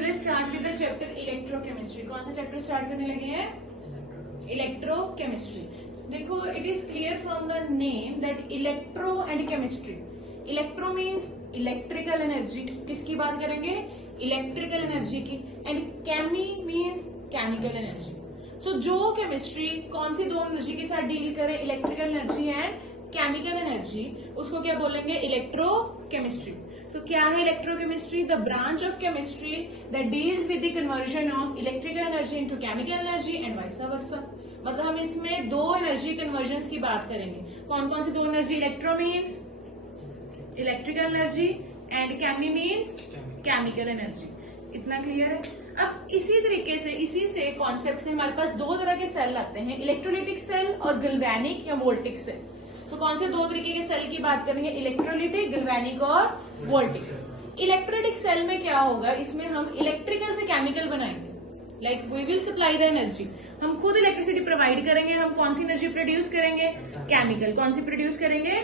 So let's start with the chapter electrochemistry. कौन सा chapter start करने लगे हैं? Electrochemistry. देखो, it is clear from the name that electro and chemistry. Electro means electrical energy. किसकी बात करेंगे? Electrical energy की. And chemi means chemical energy. So जो chemistry कौन सी दो एनर्जी के साथ डील करे? Electrical energy and chemical energy, उसको क्या बोलेंगे? इलेक्ट्रोकेमिस्ट्री. So क्या है electrochemistry? The branch of chemistry that deals with the conversion of electrical energy into chemical energy and vice versa. मतलब हम इसमें दो एनर्जी कन्वर्जन की बात करेंगे. कौन कौन सी दो energy? Electro means electrical energy and chemi means chemical energy. इतना क्लियर है? अब इसी तरीके से, इसी से कॉन्सेप्ट से हमारे पास दो तरह के सेल आते हैं, इलेक्ट्रोलिटिक सेल और गैल्वेनिक या वोल्टिक सेल. तो कौन से दो तरीके के सेल की बात करेंगे? इलेक्ट्रोलिटिक, गैल्वेनिक और वोल्टिक. इलेक्ट्रोलिटिक सेल में क्या होगा? इसमें हम इलेक्ट्रिकल से केमिकल बनाएंगे. Like we will supply the energy. हम खुद इलेक्ट्रिसिटी प्रोवाइड करेंगे. हम कौन सी एनर्जी प्रोड्यूस करेंगे? केमिकल. कौन सी प्रोड्यूस करेंगे?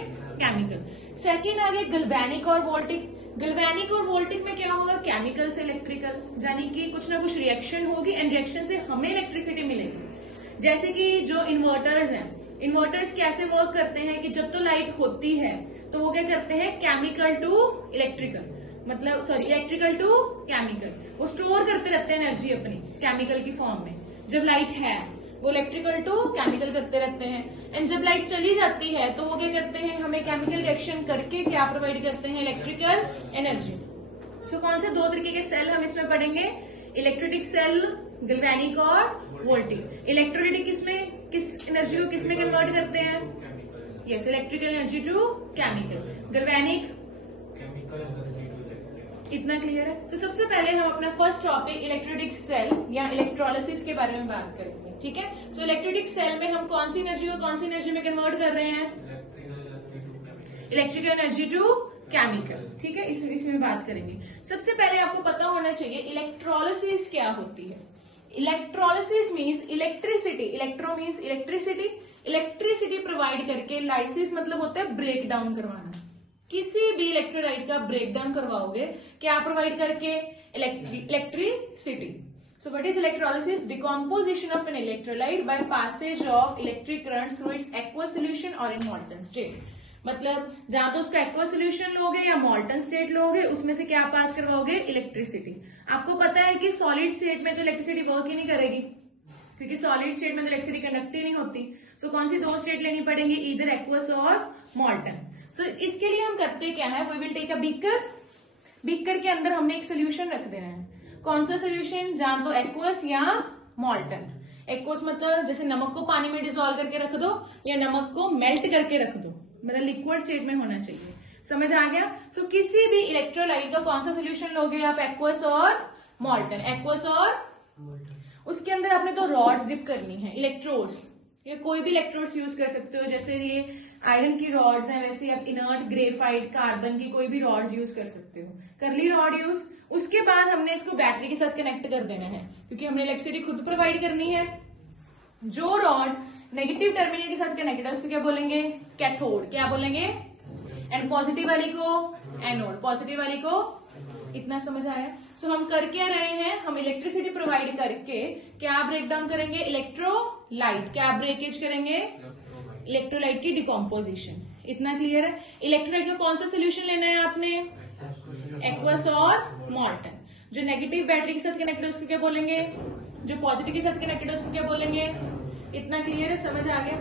केमिकल. सेकेंड आ गया गैल्वेनिक और वोल्टिक. गैल्वेनिक और वोल्टिक में क्या होगा? केमिकल से इलेक्ट्रिकल, यानी कि कुछ ना कुछ रिएक्शन होगी एंड रिएक्शन से हमें इलेक्ट्रिसिटी मिलेगी. जैसे कि जो इन्वर्टर्स हैं, इन्वर्टर्स कैसे वर्क करते हैं कि जब तो लाइट होती है तो वो क्या करते हैं? केमिकल टू इलेक्ट्रिकल, मतलब सॉरी इलेक्ट्रिकल टू केमिकल. वो स्टोर करते रहते हैं एनर्जी अपनी केमिकल की फॉर्म में. जब लाइट है वो इलेक्ट्रिकल टू केमिकल करते रहते हैं. एंड जब लाइट चली जाती है तो वो क्या करते हैं? हमें केमिकल रिएक्शन करके क्या प्रोवाइड करते हैं? Electrical energy. सो कौन से दो तरीके के सेल हम इसमें पढ़ेंगे? इलेक्ट्रोलिटिक सेल, गैल्वेनिक और वोल्टिक. इलेक्ट्रोलिटिक किसमें, किस एनर्जी को किसमें कन्वर्ट करते हैं? Yes, electrical energy to chemical. Galvanic. इतना क्लियर है? तो सबसे पहले हम अपना फर्स्ट टॉपिक इलेक्ट्रोलिटिक सेल या इलेक्ट्रोलिसिस के बारे में बात करेंगे. ठीक है? सो इलेक्ट्रोलिटिक सेल में हम कौन सी एनर्जी को कौन सी एनर्जी में कन्वर्ट कर रहे हैं? Electrical energy to chemical. ठीक है, इसमें बात करेंगे. सबसे पहले आपको पता होना चाहिए इलेक्ट्रोलिसिस क्या होती है. Electrolysis means electricity. Electro means electricity. Electricity provide करके, लाइसिस मतलब होता है ब्रेक डाउन करवाना. किसी भी इलेक्ट्रोलाइट का ब्रेक डाउन करवाओगे क्या प्रोवाइड करके? Electricity. So what is electrolysis? Decomposition of an electrolyte by passage of electric current through its aqueous solution or in molten state. मतलब जहां तो उसका एक्वा सोल्यूशन लोगे या मॉल्टन स्टेट लोगे, उसमें से क्या पास करवाओगे? इलेक्ट्रिसिटी. आपको पता है कि सॉलिड स्टेट में तो इलेक्ट्रिसिटी वर्क ही नहीं करेगी, क्योंकि सॉलिड स्टेट में तो इलेक्ट्रिसिटी कंडक्ट ही नहीं होती. सो कौन सी दो स्टेट लेनी पड़ेंगी? ईदर एक्वस और मॉल्टन. सो इसके लिए हम करते क्या है? We will take a beaker. Beaker के अंदर हमने एक सोल्यूशन रख देना है. कौन सा सोल्यूशन? जहां तो एक्वस या मॉल्टन. एक्वस मतलब जैसे नमक को पानी में डिसॉल्व करके रख दो या नमक को मेल्ट करके रख दो, मतलब लिक्विड स्टेट में होना चाहिए. समझ आ गया? सो किसी भी इलेक्ट्रोलाइट का कौन सा सोल्यूशन लोगे आप? एक्वस और मॉल्टन. एक्वस और उसके अंदर आपने तो रॉड्स डिप करनी है, इलेक्ट्रोड्स, या कोई भी इलेक्ट्रोड्स यूज कर सकते हो. जैसे ये आयरन की रॉड्स हैं, वैसे आप इनर्ट ग्रेफाइट कार्बन की कोई भी रॉड्स यूज कर सकते हो. कर ली रॉड यूज. उसके बाद हमने इसको बैटरी के साथ कनेक्ट कर देना है, क्योंकि हमने इलेक्ट्रिसिटी खुद प्रोवाइड करनी है. जो रॉड नेगेटिव टर्मिनल के साथ कनेक्टेड है उसको क्या बोलेंगे? कैथोड. क्या बोलेंगे? एंड पॉजिटिव वाली को एनोड. पॉजिटिव वाली को. इतना समझ आया? सो हम कर क्या रहे हैं? हम इलेक्ट्रिसिटी प्रोवाइड करके क्या ब्रेक डाउन करेंगे? इलेक्ट्रोलाइट. क्या ब्रेकेज करेंगे? इलेक्ट्रोलाइट की डिकम्पोजिशन. इतना क्लियर है? इलेक्ट्रोलाइट का कौन सा सोल्यूशन लेना है आपने? एक्वस और मॉल्टन. जो नेगेटिव बैटरी के साथ कनेक्टेड है उसको क्या बोलेंगे? जो पॉजिटिव के साथ कनेक्टेड है उसको क्या बोलेंगे? इतना क्लियर है? समझ आ गया?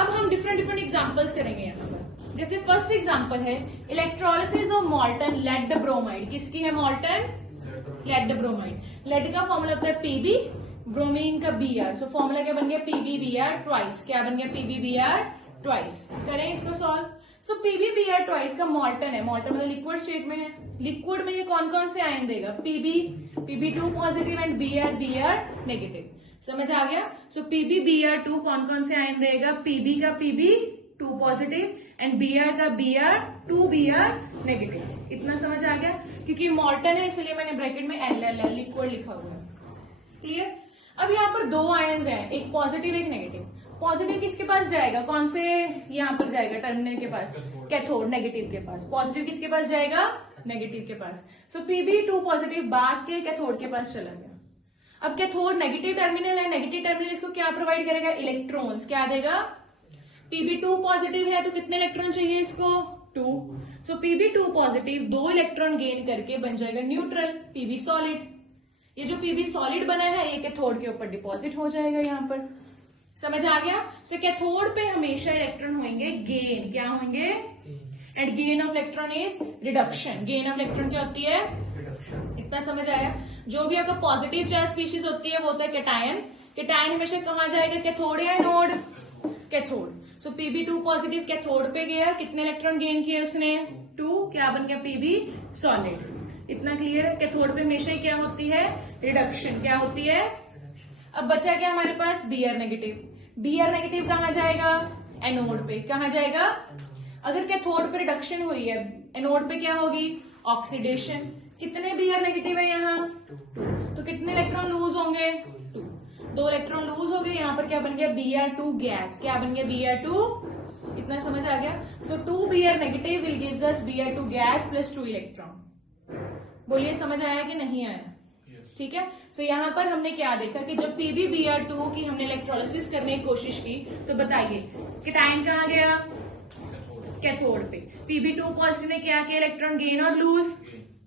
अब हम डिफरेंट एग्जांपल्स करेंगे यहाँ पर. जैसे फर्स्ट एग्जांपल है electrolysis of molten lead bromide. किसकी है? Molten lead bromide. लेड का फॉर्मूला होता है पीबी, ब्रोमीन का बीआर. सो फॉर्मूला क्या बन गया? PBBR twice. क्या बन गया? PBBR twice. करें इसको सॉल्व. सो पीबीबीआर ट्वाइस का मॉल्टन है. मॉल्टन मतलब लिक्विड स्टेट में है. लिक्विड में ये कौन कौन से आयन देगा? PB, PB two positive and BR, BR negative. समझ आ गया? सो पीबीबीआर2 कौन कौन से आयन देगा? पीबी का पीबी2 पॉजिटिव एंड बीआर का बीआर2 बीआर नेगेटिव. इतना समझ आ गया? क्योंकि मॉल्टन है इसलिए मैंने ब्रैकेट में एल लिक्विड लिखा हुआ है. क्लियर? अब यहाँ पर दो आयन्स हैं, एक पॉजिटिव एक नेगेटिव. पॉजिटिव किसके पास जाएगा? कौन से यहाँ पर जाएगा? टर्मिनल के पास. कैथोड. नेगेटिव के पास. पॉजिटिव किसके पास जाएगा? नेगेटिव के पास। सो Pb2 पॉजिटिव भाग के कैथोड के पास चला गया। अब कैथोड नेगेटिव टर्मिनल है, नेगेटिव टर्मिनल इसको क्या प्रोवाइड करेगा? इलेक्ट्रॉन्स। क्या देगा? Pb2 पॉजिटिव है तो कितने इलेक्ट्रॉन चाहिए इसको? 2। सो Pb2 पॉजिटिव 2 इलेक्ट्रॉन गेन करके बन जाएगा न्यूट्रल, Pb सॉलिड। ये जो Pb सॉलिड बना है ये कैथोड के ऊपर डिपॉजिट हो जाएगा यहाँ पर। समझ आ गया? सो कैथोड पे हमेशा इलेक्ट्रॉन होंगे गेन। क्या होंगे? And gain of electron is reduction. Gain of electron क्या होती है? इतना समझ आया? जो भी आपका पॉजिटिव चार्ज स्पीशीज होती है वो होता है कैटायन। कैटायन हमेशा कहाँ जाएगा? कैथोड या एनोड? कैथोड। सो Pb2 पॉजिटिव कैथोड पे गया, कितने इलेक्ट्रॉन गेन किए उसने? 2। क्या बन गया? Pb solid. इतना क्लियर है? कैथोड पे हमेशा ही क्या होती है? रिडक्शन। क्या होती है? अब बचा क्या हमारे पास? Br negative. Br नेगेटिव कहाँ जाएगा? एनोड पे। कहाँ जाएगा? अगर कैथोड पे रिडक्शन हुई है, एनोड पे क्या होगी? ऑक्सीडेशन। कितने Br नेगेटिव है यहाँ? 2। तो कितने इलेक्ट्रॉन लूज होंगे? 2। 2 इलेक्ट्रॉन लूज हो गए। यहाँ पर क्या बन गया? Br2 gas. क्या बन गया? Br2। इतना समझ आ गया? सो 2 Br negative will gives us Br2 gas plus 2 electron. बोलिए समझ आया कि नहीं आया? ठीक है। सो यहाँ पर हमने क्या देखा कि जब PbBr2 की हमने इलेक्ट्रोलिसिस करने की कोशिश की तो बताइए कैटायन कहाँ गया? कैथोड पे। Pb2 पॉजिटिव ने क्या किया? इलेक्ट्रॉन गेन और लूज?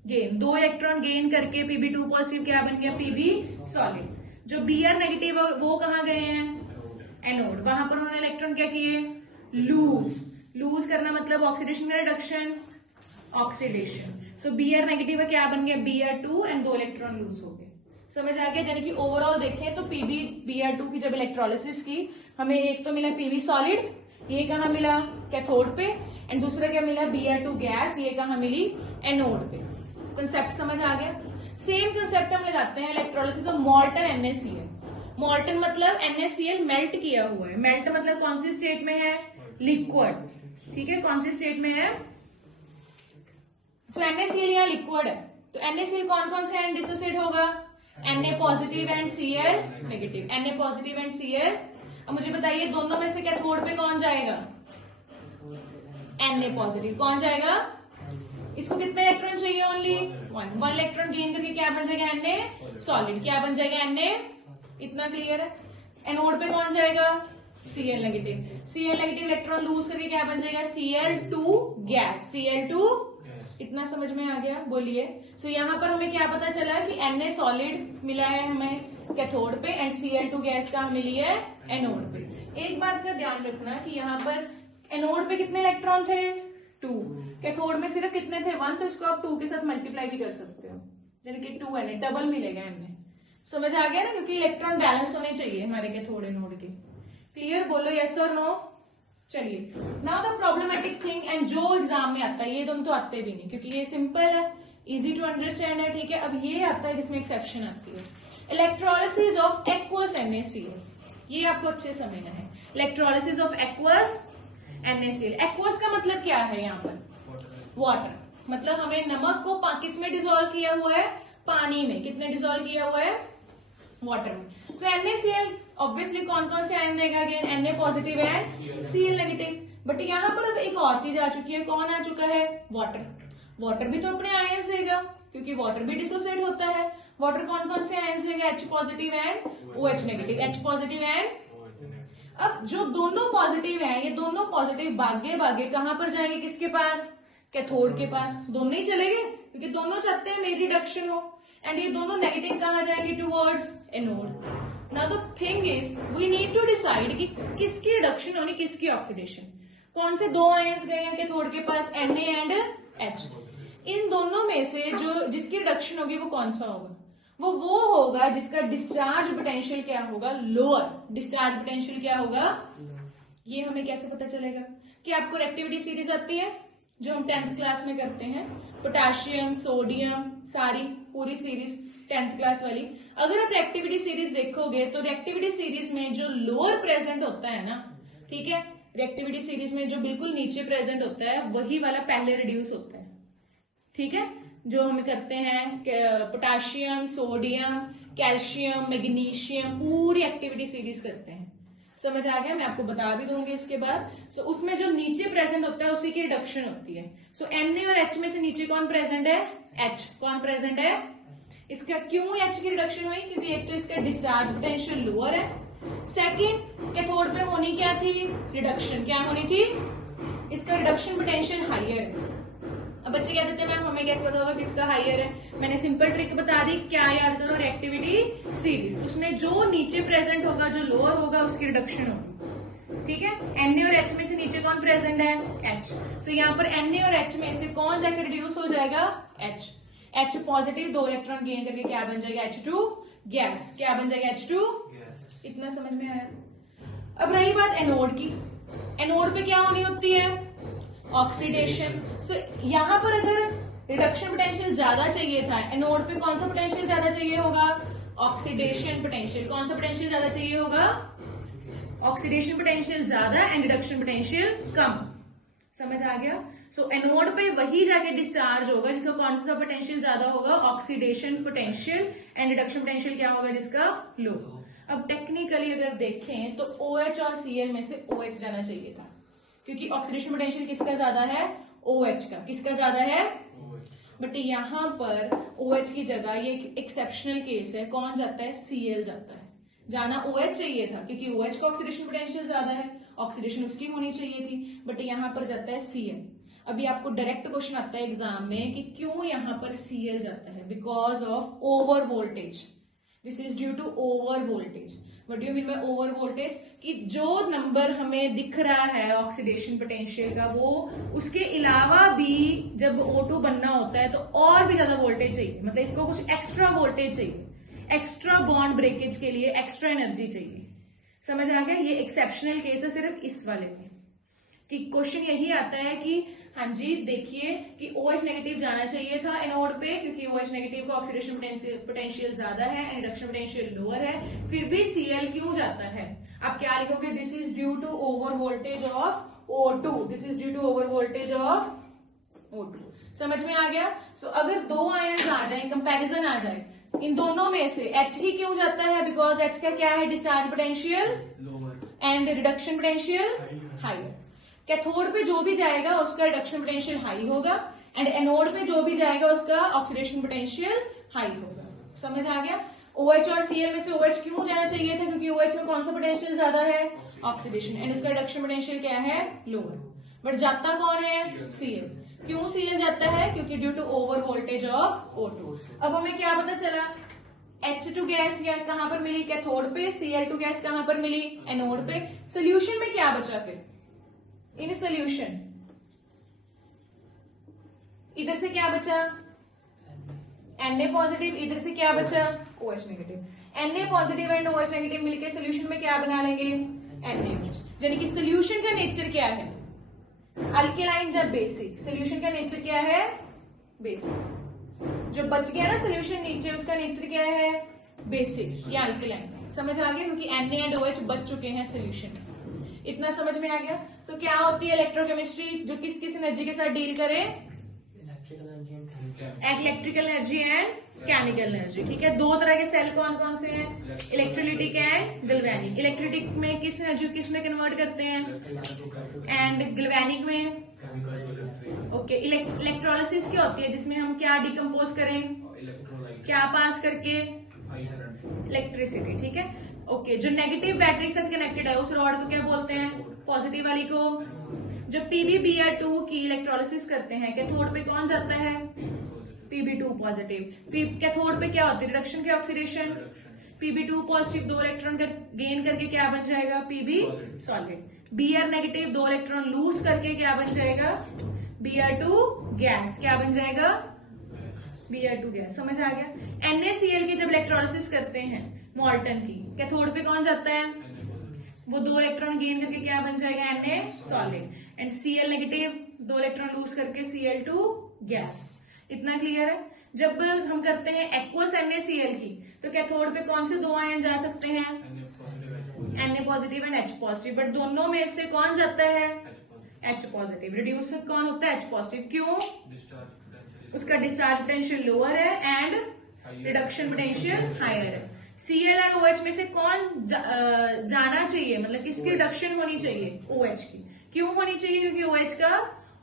गेन। 2 इलेक्ट्रॉन गेन करके Pb2 पॉजिटिव क्या बन गया? Pb solid. जो Br नेगेटिव वो कहाँ गए हैं? एनोड। वहां पर उन्होंने इलेक्ट्रॉन क्या किए? लूज। लूज करना मतलब ऑक्सीडेशन या रिडक्शन? ऑक्सीडेशन। सो Br नेगेटिव क्या बन गया? Br2 एंड 2 इलेक्ट्रॉन लूज हो गए। समझ आ गया? यानी कि ओवरऑल देखें तो Pb-Br2 की जब इलेक्ट्रोलिसिस की हमें एक तो मिला Pb सॉलिड, ये कहाँ मिला? कैथोड पे। एंड दूसरा क्या मिला? Br2 गैस, ये कहाँ मिली? एनोड पे। कंसेप्ट समझ आ गया? सेम कंसेप्ट हम लगाते हैं इलेक्ट्रोलिसिस ऑफ मॉल्टन NaCl। मॉल्टन मतलब NaCl मेल्ट किया हुआ है। मेल्ट मतलब कौन सी स्टेट में है? लिक्विड। ठीक है, कौन सी स्टेट में है? सो NaCl यहाँ लिक्विड है तो NaCl कौन कौन से एंड डिसोसिएट होगा? Na positive and Cl negative. Na positive and Cl। अब मुझे बताइए दोनों में से कैथोड पे कौन जाएगा? Na positive. कौन जाएगा? इसको कितने इलेक्ट्रॉन चाहिए? ओनली 1 इलेक्ट्रॉन गेन करके क्या बन जाएगा? Na solid. क्या बन जाएगा? Na। इतना क्लियर है? एनोड पे कौन जाएगा? Cl negative. Cl negative electron lose करके क्या बन जाएगा? Cl2 gas. Cl2। इतना समझ में आ गया? बोलिए। सो यहाँ पर हमें क्या पता चला कि Na सॉलिड मिला है हमें कैथोड पे एंड Cl2 गैस कहाँ मिली है? एनोड पे। एक बात का ध्यान रखना कि यहाँ पर एनोड पे कितने इलेक्ट्रॉन थे? 2। कैथोड में सिर्फ कितने थे? 1। तो इसको आप 2 के साथ मल्टीप्लाई भी कर सकते हो, यानी कि 2 Na डबल मिलेगा। Na समझ आ गया ना? क्योंकि इलेक्ट्रॉन बैलेंस होने चाहिए हमारे कैथोड एनोड के। क्लियर? बोलो यस और नो। चलिए now the problematic thing, and जो एग्जाम में आता है, ये तुम तो आते भी नहीं क्योंकि ये सिंपल है, इजी टू अंडरस्टैंड है। ठीक है, अब ये आता है जिसमें एक्सेप्शन आती है, इलेक्ट्रोलिसिस ऑफ एक्वस NaCl। ये आपको अच्छे समझना है। Electrolysis of aqueous NaCl। Aqueous का मतलब क्या है? यहाँ पर वाटर। मतलब हमें नमक को किस में डिसॉल्व किया हुआ है? पानी में। कितने डिसॉल्व किया हुआ है? वाटर में। सो NaCl ऑब्वियसली कौन कौन से आयन देगा? Again Na positive and Cl negative. But यहाँ पर अब एक और चीज आ चुकी है। कौन आ चुका है? वाटर। वाटर भी तो अपने आयन्स देगा क्योंकि वाटर भी डिसोसिएट होता है। वाटर कौन कौन से आयन्स देगा? H positive and OH negative. H positive and अब जो दोनों पॉजिटिव हैं, ये दोनों पॉजिटिव भागे भागे कहां पर जाएंगे? किसके पास? कैथोड के पास। दोनों ही चलेंगे क्योंकि दोनों चाहते हैं मेरी रिडक्शन हो। एंड ये दोनों नेगेटिव कहां जाएंगे? Towards anode. Now the thing is we need to decide कि किसकी रिडक्शन होनी, किसकी ऑक्सीडेशन। कौन से 2 आयंस गए हैं कैथोड के पास? Na and H। इन दोनों में से जो जिसकी रिडक्शन होगी वो कौन सा होगा? वो होगा जिसका डिस्चार्ज पोटेंशियल क्या होगा? लोअर। डिस्चार्ज पोटेंशियल क्या होगा? ये हमें कैसे पता चलेगा? कि आपको रिएक्टिविटी सीरीज आती है जो हम 10th क्लास में करते हैं, पोटेशियम, सोडियम, सारी पूरी सीरीज 10th क्लास वाली। अगर आप रिएक्टिविटी सीरीज देखोगे तो रिएक्टिविटी सीरीज में जो लोअर प्रेजेंट होता है ना, ठीक है, रिएक्टिविटी सीरीज में जो बिल्कुल नीचे प्रेजेंट होता है वही वाला पहले रिड्यूस होता है। ठीक है, जो हम करते हैं पोटेशियम, सोडियम, कैल्शियम, मैग्नीशियम, पूरी एक्टिविटी सीरीज करते हैं। समझ आ गया? मैं आपको बता भी दूंगी इसके बाद। सो उसमें जो नीचे प्रेजेंट होता है उसी की रिडक्शन होती है। सो Na और H में से नीचे कौन प्रेजेंट है? H। कौन प्रेजेंट है? इसका क्यों H की रिडक्शन हुई? क्योंकि एक तो इसका डिस्चार्ज पोटेंशियल लोअर है, सेकंड कैथोड पे होनी क्या थी? रिडक्शन। क्या होनी थी? इसका रिडक्शन पोटेंशियल हाइयर है। अब बच्चे क्या देते हैं मैम हमें कैसे पता होगा किसका हाइयर है? मैंने सिंपल ट्रिक बता दी, क्या याद करो? Reactivity series. उसमें जो नीचे प्रेजेंट होगा, जो लोअर होगा, उसकी रिडक्शन होगी। ठीक है? Na और H में से नीचे कौन प्रेजेंट है? H। तो यहाँ पर Na और H में से कौन जाकर रिड्यूस हो जाएगा? H। H positive 2 electron gain करके क्या बन जाएगा? H2 gas. क्या बन जाएगा? H2 gas. इतना समझ में आया? अब रही बात एनोड की। एनोड पे क्या होनी होती है? ऑक्सीडेशन। सो यहाँ पर अगर रिडक्शन पोटेंशियल ज्यादा चाहिए था, एनोड पे कौन सा पोटेंशियल ज्यादा चाहिए होगा? Oxidation potential. कौन सा पोटेंशियल ज्यादा चाहिए होगा? ऑक्सीडेशन पोटेंशियल ज्यादा एंड रिडक्शन पोटेंशियल कम। समझ आ गया? सो एनोड पे वही जाके डिस्चार्ज होगा जिसका कौन सा पोटेंशियल ज्यादा होगा? Oxidation potential. And reduction potential क्या होगा? जिसका लो। अब टेक्निकली अगर देखें तो OH और Cl में से OH जाना चाहिए था, क्योंकि ऑक्सीडेशन पोटेंशियल किसका ज्यादा है? OH का। किसका ज्यादा है? बट यहाँ पर OH की जगह ये एक्सेप्शनल केस है, कौन जाता है? Cl जाता है। जाना OH चाहिए था क्योंकि OH का ऑक्सीडेशन पोटेंशियल ज्यादा है, ऑक्सीडेशन उसकी होनी चाहिए थी, बट यहाँ पर जाता है Cl। अभी आपको डायरेक्ट क्वेश्चन आता है एग्जाम में कि क्यों यहाँ पर Cl जाता है? Because of over voltage. This is due to over voltage. What do you mean by over voltage? कि जो नंबर हमें दिख रहा है ऑक्सीडेशन पोटेंशियल का, वो उसके अलावा भी जब O2 बनना होता है तो और भी ज्यादा वोल्टेज चाहिए, मतलब इसको कुछ एक्स्ट्रा वोल्टेज चाहिए, एक्स्ट्रा बॉन्ड ब्रेकेज के लिए एक्स्ट्रा एनर्जी चाहिए। समझ आ गया? ये एक्सेप्शनल केस है सिर्फ इस वाले में, कि क्वेश्चन यही आता है कि हाँ जी देखिए कि OH नेगेटिव जाना चाहिए था एनोड पे, क्योंकि OH नेगेटिव का ऑक्सीडेशन पोटेंशियल ज्यादा है एंड रिडक्शन पोटेंशियल लोअर है, फिर भी Cl क्यों जाता है? आप क्या लिखोगे? This is due to over voltage of O2। This is due to over voltage of O2। समझ में आ गया? सो अगर दो आयंस आ जाए, कंपैरिजन आ जाए, इन दोनों में से H ही क्यों जाता है? बिकॉज H का क्या है? Discharge potential and reduction potential high. Cathode पे जो भी जाएगा उसका रिडक्शन पोटेंशियल हाई होगा एंड एनोड पे जो भी जाएगा उसका ऑक्सीडेशन पोटेंशियल हाई होगा। समझ आ गया? OH और Cl में से OH क्यों जाना चाहिए था? क्योंकि OH का कौन सा पोटेंशियल ज्यादा है? ऑक्सीडेशन, एंड उसका रिडक्शन पोटेंशियल क्या है? लोअर। बट जाता कौन है? Cl। क्यों Cl जाता है? क्योंकि due to over voltage of O2। अब हमें क्या पता चला? H2 गैस कहां पर मिली? कैथोड पे। Cl2 गैस कहां पर मिली? एनोड पे। सोल्यूशन में क्या बचा फिर? इन सोल्यूशन इधर से क्या बचा? Na positive. इधर से क्या बचा? OH negative. Na positive and OH negative मिलकर सोल्यूशन में क्या बना लेंगे? NaOH। यानी कि सोल्यूशन का नेचर क्या है? अल्केलाइन या बेसिक? सोल्यूशन का नेचर क्या है? बेसिक। जो बच गया ना सोल्यूशन नीचे, उसका नेचर क्या है? बेसिक या अल्केलाइन। समझ आ गया? क्योंकि Na एंड OH बच चुके हैं सोल्यूशन में। इतना समझ में आ गया? तो क्या होती है इलेक्ट्रोकेमिस्ट्री? जो किस किस एनर्जी के साथ डील करे? Electrical energy and chemical energy. ठीक है? दो तरह के सेल कौन कौन से हैं? Electrolytic and galvanic. इलेक्ट्रिलिटिक में किस एनर्जी किस में कन्वर्ट करते हैं? एंड गैल्वेनिक में ओके। इलेक्ट्रोलिसिस क्या होती है? जिसमें हम क्या डिकम्पोज करें? क्या पास करके? इलेक्ट्रिसिटी। ठीक है? ओके। जो नेगेटिव बैटरी के साथ कनेक्टेड है उस रॉड को क्या बोलते हैं? पॉजिटिव वाली को। जब PbBr2 की इलेक्ट्रोलिसिस करते हैं कैथोड पे कौन जाता है? Pb2 positive. कैथोड पे क्या होती है? रिडक्शन की oxidation. Pb2 positive 2 electron gain करके क्या बन जाएगा? Pb solid. Br negative 2 electron lose करके क्या बन जाएगा? Br2 gas. क्या बन जाएगा? Br2 gas. समझ आ गया? NaCl की जब इलेक्ट्रोलिसिस करते हैं मॉल्टन की, कैथोड पे कौन जाता है? वो 2 इलेक्ट्रॉन गेन करके क्या बन जाएगा? Na solid. And Cl negative 2 electron lose करके Cl2 गैस। इतना क्लियर है? जब हम करते हैं एक्वस NaCl की तो कैथोड पे कौन से 2 आयन जा सकते हैं? Na positive and H positive. But दोनों में से कौन जाता है? H positive. रिड्यूस कौन होता है? H positive. क्यों? उसका डिस्चार्ज पोटेंशियल लोअर है एंड रिडक्शन पोटेंशियल हायर है। Cl और OH में से कौन जाना चाहिए, मतलब किसकी रिडक्शन होनी चाहिए, OH की। क्यों होनी चाहिए, क्योंकि OH का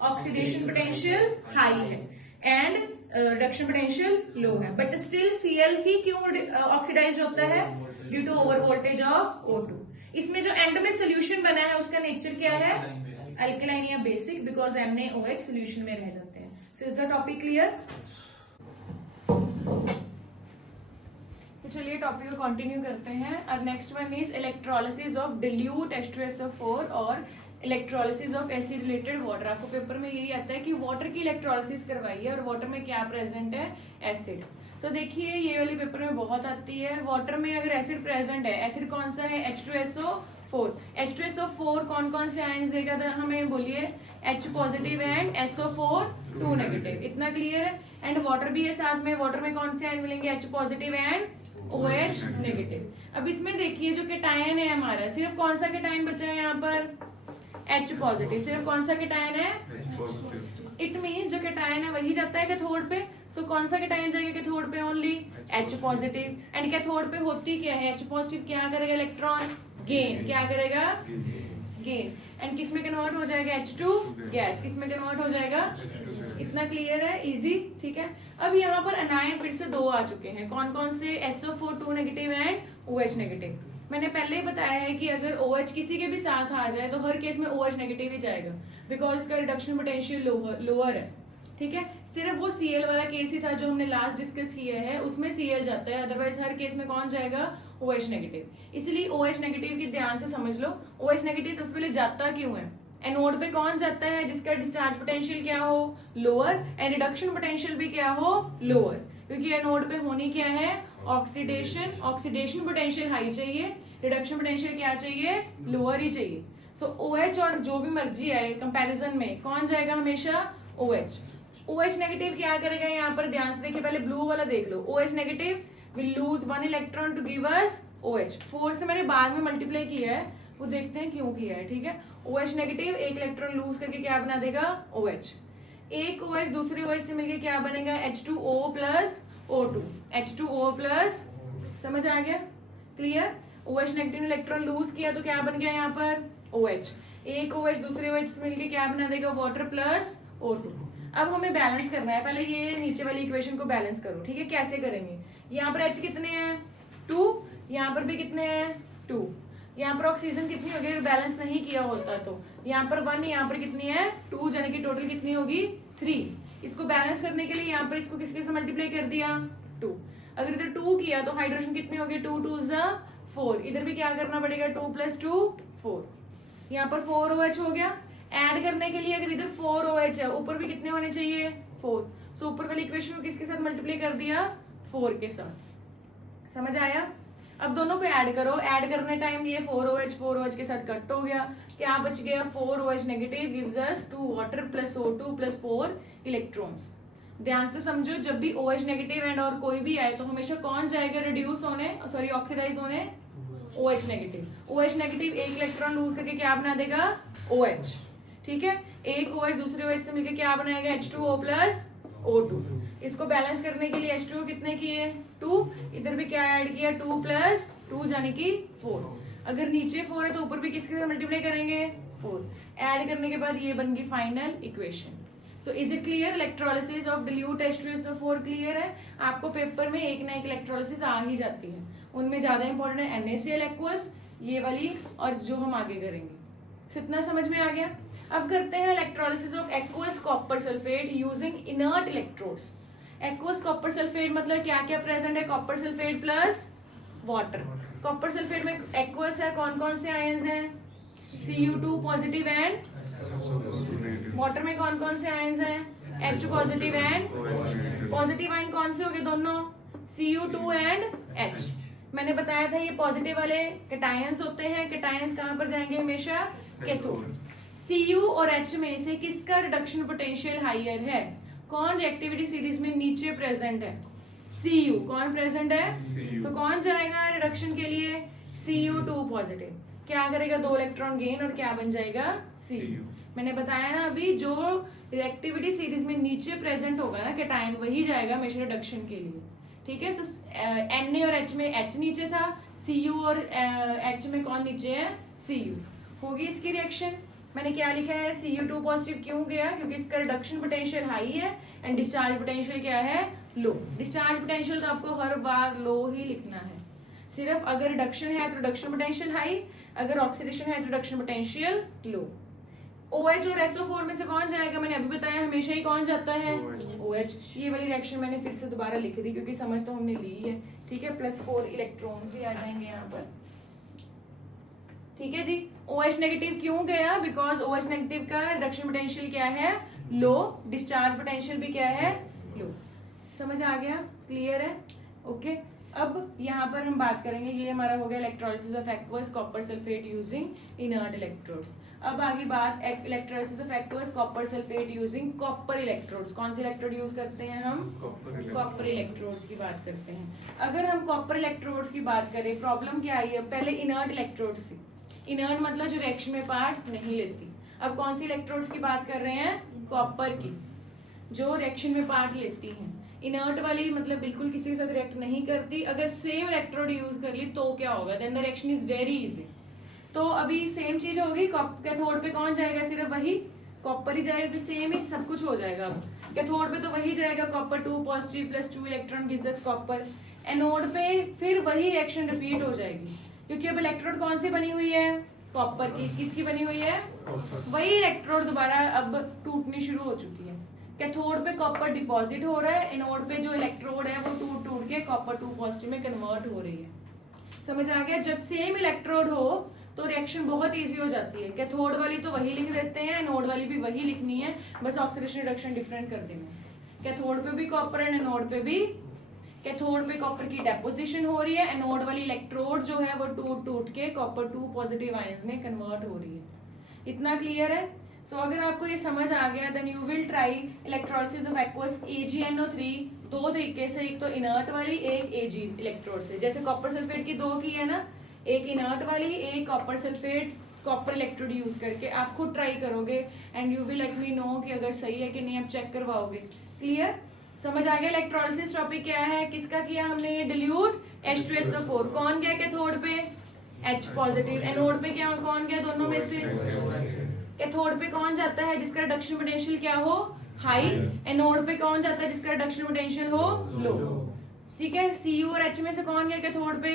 ऑक्सीडेशन पोटेंशियल हाई है एंड रिडक्शन पोटेंशियल लो है, बट स्टिल Cl ही क्यों ऑक्सीडाइज होता है, due to over voltage of O2। इसमें जो एंड में सोल्यूशन बना है उसका नेचर क्या है, अल्कलाइन या बेसिक, बिकॉज NaOH सोल्यूशन में रह जाते हैं। So is the topic clear. तो चलिए टॉपिक को कंटिन्यू करते हैं। अब next one is electrolysis of dilute H2SO4 और electrolysis of acid related water. आपको पेपर में यही आता है कि वाटर की इलेक्ट्रोलिसिस करवाइए और वाटर में क्या प्रेजेंट है, एसिड। तो देखिए ये वाली पेपर में बहुत आती है। वाटर में अगर एसिड प्रेजेंट है, एसिड कौन सा है, H2SO4। H2SO4 कौन कौन से आयंस देगा, तो हमें बोलिए H positive and SO4 2 negative, इतना क्लियर है। एंड वाटर भी है साथ में, वाटर में कौन से आयन मिलेंगे, H positive and OH negative. अब इसमें देखिए जो केटायन है हमारा, सिर्फ कौन सा केटायन बचा है यहाँ पर, H पॉजिटिव, सिर्फ कौन सा केटायन है, इट मीन्स जो केटायन है वही जाता है कैथोड पे। सो कौन सा केटायन जाएगा कैथोड पे, only H positive. And cathode पे होती क्या है, H पॉजिटिव क्या करेगा, इलेक्ट्रॉन गेन, क्या करेगा, गेन। एंड किस में कन्वर्ट हो जाएगा, H2 गैस, किस में कन्वर्ट हो जाएगा, इतना क्लियर है, इजी, ठीक है। अब यहाँ पर अनायन फिर से दो आ चुके हैं, कौन कौन से, SO4 2 negative and OH negative. मैंने पहले ही बताया है कि अगर OH किसी के भी साथ आ जाए तो हर केस में OH नेगेटिव ही जाएगा, बिकॉज इसका रिडक्शन पोटेंशियल लोअर है, ठीक है। सिर्फ वो Cl वाला केस ही था जो हमने लास्ट डिस्कस किया है, उसमें Cl जाता है, अदरवाइज हर केस में कौन जाएगा, OH नेगेटिव। इसलिए OH नेगेटिव की ध्यान से समझ लो, OH नेगेटिव सबसे पहले जाता क्यों है, एनोड पे कौन जाता है, जिसका डिस्चार्ज पोटेंशियल क्या हो, लोअर, एंड रिडक्शन पोटेंशियल भी क्या हो, लोअर, क्योंकि एनोड पे होनी क्या है, ऑक्सीडेशन, ऑक्सीडेशन पोटेंशियल हाई चाहिए, रिडक्शन पोटेंशियल क्या चाहिए, लोअर ही चाहिए। सो OH और जो भी मर्जी आए कंपैरिजन में कौन जाएगा हमेशा, OH। OH नेगेटिव क्या करेगा, यहाँ पर ध्यान से देखिए, पहले ब्लू वाला देख लो, OH negative will lose 1 electron to give us OH। 4 से मैंने बाद में मल्टीप्लाई किया है, वो देखते हैं क्यों किया है, ठीक है। OH नेगेटिव एक इलेक्ट्रॉन लूज करके क्या बना देगा, OH। एक OH दूसरे OH से मिलके क्या बनेगा, H2O plus O2, H2O plus, समझ आ गया, clear. OH negative electron lose किया तो क्या बन गया यहाँ पर, OH। एक OH दूसरे OH से मिलके क्या बना देगा, वाटर प्लस O2। अब हमें बैलेंस करना है, पहले ये नीचे वाली इक्वेशन को बैलेंस करो, ठीक है। कैसे करेंगे, यहाँ पर H कितने हैं, 2, यहाँ पर भी कितने हैं, 2, यहाँ पर ऑक्सीजन कितनी होगी, अगर बैलेंस नहीं किया होता तो यहाँ पर 1, यहाँ पर कितनी है, 2, यानी कि टोटल कितनी होगी, 3। इसको बैलेंस करने के लिए यहाँ पर इसको किसके से मल्टीप्लाई कर दिया, 2। अगर इधर 2 किया तो हाइड्रोजन कितने हो गए, 2 2 4, इधर भी क्या करना पड़ेगा, 2 + 2 4, यहाँ पर 4 OH हो गया। ऐड करने के लिए अगर इधर 4 OH है, ऊपर भी कितने होने चाहिए, 4। सो ऊपर वाली इक्वेशन को किसके साथ मल्टीप्लाई कर दिया, 4 के साथ, समझ आया। अब दोनों को ऐड करो, ऐड करने टाइम ये 4OH के साथ कट हो गया, क्या बच गया, 4OH negative gives us 2 water plus O2 plus 4 electrons. ध्यान से समझो, जब भी OH नेगेटिव एंड और कोई भी आए तो हमेशा कौन जाएगा रिड्यूस होने, सॉरी ऑक्सीडाइज होने, OH नेगेटिव। OH नेगेटिव एक इलेक्ट्रॉन लूज करके क्या बना देगा, OH, ठीक है। एक OH दूसरे OH से मिलकर क्या बनाएगा, H2O प्लस O2। इसको बैलेंस करने के लिए H2O कितने किए, 2, इधर भी क्या ऐड किया, 2 + 2 यानी कि 4। अगर नीचे 4 है तो ऊपर भी किसके साथ मल्टीप्लाई करेंगे, 4। ऐड करने के बाद ये बन गई final equation. So is it clear, electrolysis of dilute H2SO4 clear है। आपको पेपर में एक ना एक इलेक्ट्रोलिसिस आ ही जाती है, उनमें ज्यादा इंपॉर्टेंट है NaCl एक्वस, ये वाली, और जो हम आगे करेंगे। तो इतना समझ में आ गया। अब करते हैं electrolysis of aqueous copper sulphate using inert electrodes. Aqueous copper sulphate मतलब क्या क्या प्रेजेंट है, copper sulphate plus water. Copper sulphate में एक्वस है, कौन कौन से आयंस हैं, Cu2 पॉजिटिव एंड, वाटर में कौन कौन से आयंस हैं, H positive and, positive ion कौन से हो गए दोनों, Cu2 एंड H। मैंने बताया था ये पॉजिटिव वाले कैटायंस होते हैं, कैटायंस कहाँ पर जाएंगे हमेशा, कैथोड। Cu और H में से किसका रिडक्शन पोटेंशियल हाइयर है, कौन रिएक्टिविटी सीरीज में नीचे प्रेजेंट है, Cu। कौन प्रेजेंट है, तो कौन जाएगा रिडक्शन के लिए, Cu2 पॉजिटिव, क्या करेगा, 2 इलेक्ट्रॉन गेन और क्या बन जाएगा, Cu। मैंने बताया ना अभी, जो रिएक्टिविटी सीरीज में नीचे प्रेजेंट होगा ना कैटायन, वही जाएगा हमेशा रिडक्शन के लिए, ठीक है। Na और H में H नीचे था, Cu और H में कौन नीचे है, Cu। होगी इसकी रिएक्शन। मैंने क्या लिखा है, Cu2 पॉजिटिव क्यों गया, क्योंकि इसका रिडक्शन पोटेंशियल हाई है एंड डिस्चार्ज पोटेंशियल क्या है, लो। डिस्चार्ज पोटेंशियल तो आपको हर बार लो ही लिखना है, सिर्फ अगर रिडक्शन है तो रिडक्शन पोटेंशियल हाई, अगर ऑक्सीडेशन है तो रिडक्शन पोटेंशियल लो। OH और SO4 में से कौन जाएगा, मैंने अभी बताया हमेशा ही कौन जाता है, OH। ये वाली रिएक्शन मैंने फिर से दोबारा लिख दी क्योंकि समझ तो हमने ली है, ठीक है। +4 इलेक्ट्रॉन्स भी आ जाएंगे यहाँ पर, ठीक है जी। OH नेगेटिव क्यों गया, बिकॉज OH नेगेटिव का रिडक्शन पोटेंशियल क्या है, लो, डिस्चार्ज पोटेंशियल भी क्या है, लो। समझ आ गया, क्लियर है, ओके। अब यहाँ पर हम बात करेंगे, ये हमारा हो गया electrolysis of aqueous copper sulphate using inert electrodes. अब आगे बात electrolysis of aqueous copper sulphate using copper electrodes. कौन से इलेक्ट्रोड यूज करते हैं हम, कॉपर इलेक्ट्रोड्स की बात करते हैं। अगर हम कॉपर इलेक्ट्रोड्स की बात करें, प्रॉब्लम क्या आई है, पहले इनर्ट इलेक्ट्रोड्स थी। इनर्ट मतलब जो रिएक्शन में पार्ट नहीं लेती। अब कौन सी इलेक्ट्रोड्स की बात कर रहे हैं, कॉपर की, जो रिएक्शन में पार्ट लेती हैं। इनर्ट वाली मतलब बिल्कुल किसी के साथ रिएक्ट नहीं करती। अगर सेम इलेक्ट्रोड यूज कर ली तो क्या होगा, then the reaction is very easy. तो अभी सेम चीज होगी, कैथोड पे कौन जाएगा, सिर्फ वही कॉपर ही जाएगा, सेम ही सब कुछ हो जाएगा। अब कैथोड पे तो वही जाएगा, copper 2 positive +2 electron gives us copper. Anode पे फिर वही रिएक्शन रिपीट हो जाएगी, क्योंकि अब इलेक्ट्रोड कौन सी बनी हुई है, कॉपर की। किसकी बनी हुई है, वही इलेक्ट्रोड दोबारा अब टूटनी शुरू हो चुकी है। कैथोड पे कॉपर डिपॉजिट हो रहा है, एनोड पे जो इलेक्ट्रोड है वो टूट टूट के कॉपर 2 पॉजिटिव में कन्वर्ट हो रही है। समझ आ गया। जब सेम इलेक्ट्रोड हो तो रिएक्शन बहुत इजी हो जाती है। कैथोड वाली तो वही लिख देते हैं, एनोड वाली भी वही लिखनी है, बस ऑक्सीडेशन रिडक्शन डिफरेंट कर देंगे। कैथोड पे भी कॉपर एंड एनोड पे भी। कैथोड पे कॉपर की डेपोजिशन हो रही है, एनोड वाली इलेक्ट्रोड जो है वो टूट टूट के कॉपर 2 पॉजिटिव आयंस में कन्वर्ट हो रही है। इतना क्लियर है। सो अगर आपको ये समझ आ गया, then you will try electrolysis of aqueous AgNO3 दो तरीके से, एक तो इनर्ट वाली, एक Ag इलेक्ट्रोड से। जैसे कॉपर सल्फेट की दो की है ना, एक इनर्ट वाली, एक copper sulphate copper electrode use करके। आप खुद ट्राई करोगे and you will let me know कि अगर सही है कि नहीं, आप चेक करवाओगे। क्लियर, समझ आ गया। इलेक्ट्रोलिसिस टॉपिक क्या है, किसका किया हमने, डिल्यूट H2SO4। कौन गया कैथोड पे, H पॉजिटिव। एनोड पे क्या, कौन गया दोनों में से, कैथोड पे कौन जाता है जिसका रिडक्शन पोटेंशियल क्या हो, हाई। एनोड पे कौन जाता है जिसका रिडक्शन पोटेंशियल हो, लो। ठीक है। Cu और H में से कौन गया कैथोड पे,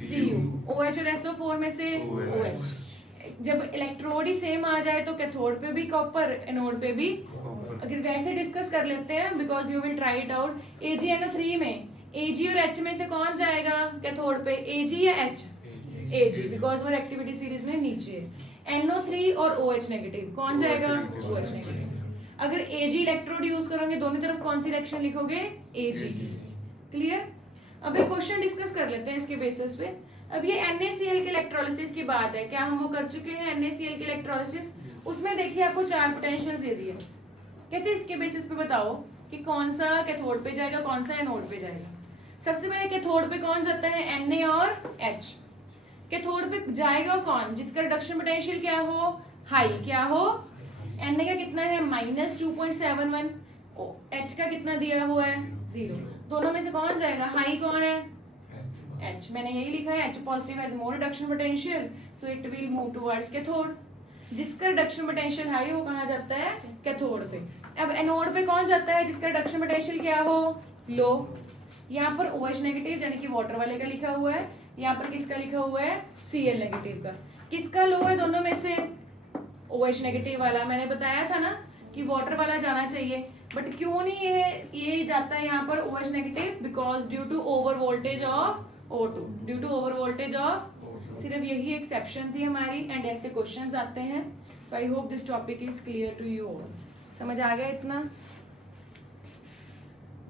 Cu। OH और SO4 में से OH। जब इलेक्ट्रोड ही सेम आ जाए तो कैथोड पे भी कॉपर, एनोड पे भी। अगर वैसे डिस्कस कर लेते हैं, because you will try it out. AgNO3 में Ag और H में से कौन जाएगा कैथोड पे, Ag या H, Ag, बिकॉज वो एक्टिविटी सीरीज में नीचे है। NO3 और OH नेगेटिव, कौन जाएगा, OH नेगेटिव। अगर Ag इलेक्ट्रोड यूज करोगे दोनों तरफ कौन सी रिएक्शन लिखोगे, Ag। क्लियर। अब एक क्वेश्चन डिस्कस कर लेते हैं इसके बेसिस पे। अब ये NaCl के इलेक्ट्रोलिसिस की बात है, क्या हम वो कर चुके हैं NaCl के इलेक्ट्रोलिसिस। उसमें देखिए आपको 4 पोटेंशियल्स दे दिए, कहते हैं इसके बेसिस पे बताओ कि कौन सा कैथोड पे जाएगा, कौन सा एनोड पे जाएगा। सबसे पहले कैथोड पे कौन जाता है, Na और H। कैथोड पे जाएगा कौन, जिसका रिडक्शन पोटेंशियल क्या हो, हाई। क्या हो, Na का कितना है, -2.71, H का कितना दिया हुआ है, 0। दोनों में से कौन जाएगा, हाई कौन है, H। मैंने यही लिखा है, H positive has more reduction potential, so it will move towards cathode. जिसका रिडक्शन पोटेंशियल हाई हो कहाँ जाता है, कैथोड पे। अब एनोड पे कौन जाता है जिसका रिडक्शन पोटेंशियल क्या हो, लो। यहाँ पर OH नेगेटिव यानी कि वाटर वाले का लिखा हुआ है, यहाँ पर किसका लिखा हुआ है, Cl नेगेटिव का। किसका लो है दोनों में से, OH नेगेटिव वाला। मैंने बताया था ना कि वाटर वाला जाना चाहिए, बट क्यों नहीं ये जाता है यहाँ पर OH negative, because due to over voltage of O2, due to over voltage of. सिर्फ यही एक्सेप्शन थी हमारी, एंड ऐसे क्वेश्चंस आते हैं। So I hope this topic is clear to you all. समझ आ गया इतना।